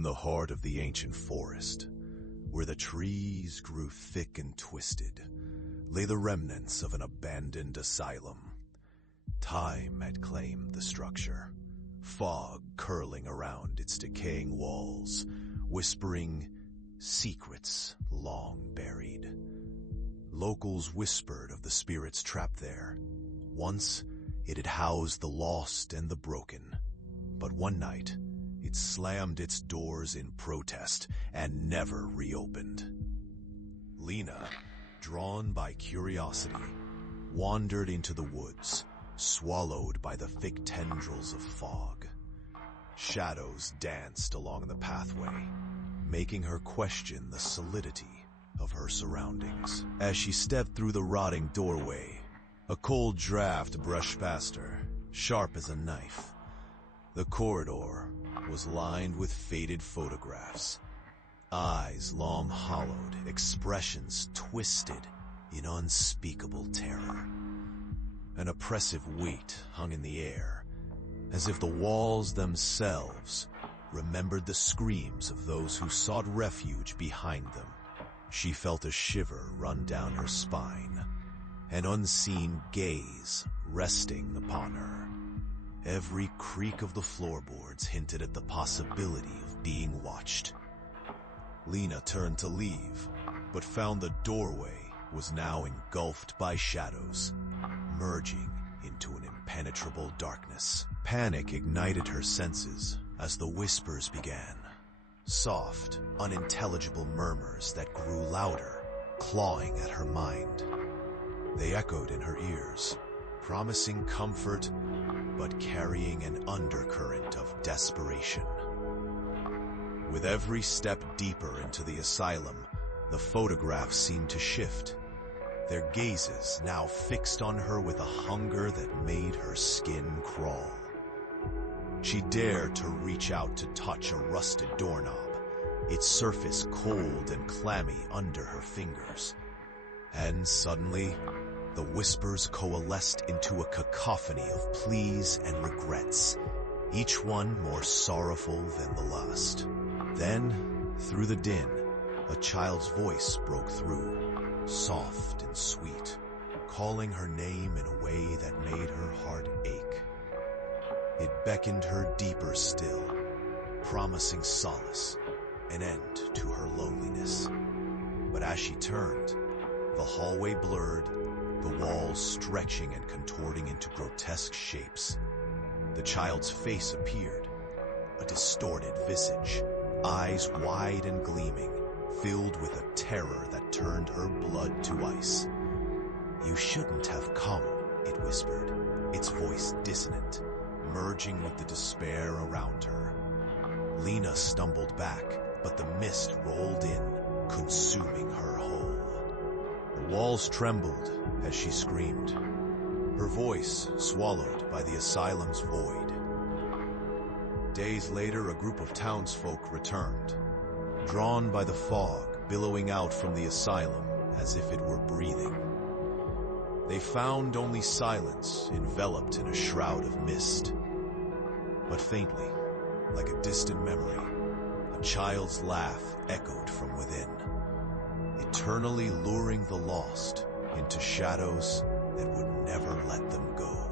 In the heart of the ancient forest, where the trees grew thick and twisted, lay the remnants of an abandoned asylum. Time had claimed the structure, fog curling around its decaying walls, whispering secrets long buried. Locals whispered of the spirits trapped there. Once, it had housed the lost and the broken. But one night, it slammed its doors in protest and never reopened. Lena, drawn by curiosity, wandered into the woods, swallowed by the thick tendrils of fog. Shadows danced along the pathway, making her question the solidity of her surroundings. As she stepped through the rotting doorway, a cold draft brushed past her, sharp as a knife. The corridor was lined with faded photographs, eyes long hollowed, expressions twisted in unspeakable terror. An oppressive weight hung in the air, as if the walls themselves remembered the screams of those who sought refuge behind them. She felt a shiver run down her spine, an unseen gaze resting upon her. Every creak of the floorboards hinted at the possibility of being watched. Lena turned to leave, but found the doorway was now engulfed by shadows, merging into an impenetrable darkness. Panic ignited her senses as the whispers began. Soft, unintelligible murmurs that grew louder, clawing at her mind. They echoed in her ears, promising comfort, but carrying an undercurrent of desperation. With every step deeper into the asylum, the photographs seemed to shift, their gazes now fixed on her with a hunger that made her skin crawl. She dared to reach out to touch a rusted doorknob, its surface cold and clammy under her fingers. And suddenly, the whispers coalesced into a cacophony of pleas and regrets, each one more sorrowful than the last. Then, through the din, a child's voice broke through, soft and sweet, calling her name in a way that made her heart ache. It beckoned her deeper still, promising solace, an end to her loneliness. But as she turned, the hallway blurred, the walls stretching and contorting into grotesque shapes. The child's face appeared, a distorted visage, eyes wide and gleaming, filled with a terror that turned her blood to ice. "You shouldn't have come," it whispered, its voice dissonant, merging with the despair around her. Lena stumbled back, but the mist rolled in, consuming her whole. The walls trembled as she screamed, her voice swallowed by the asylum's void. Days later, a group of townsfolk returned, drawn by the fog billowing out from the asylum as if it were breathing. They found only silence enveloped in a shroud of mist. But faintly, like a distant memory, a child's laugh echoed from within, eternally luring the lost into shadows that would never let them go.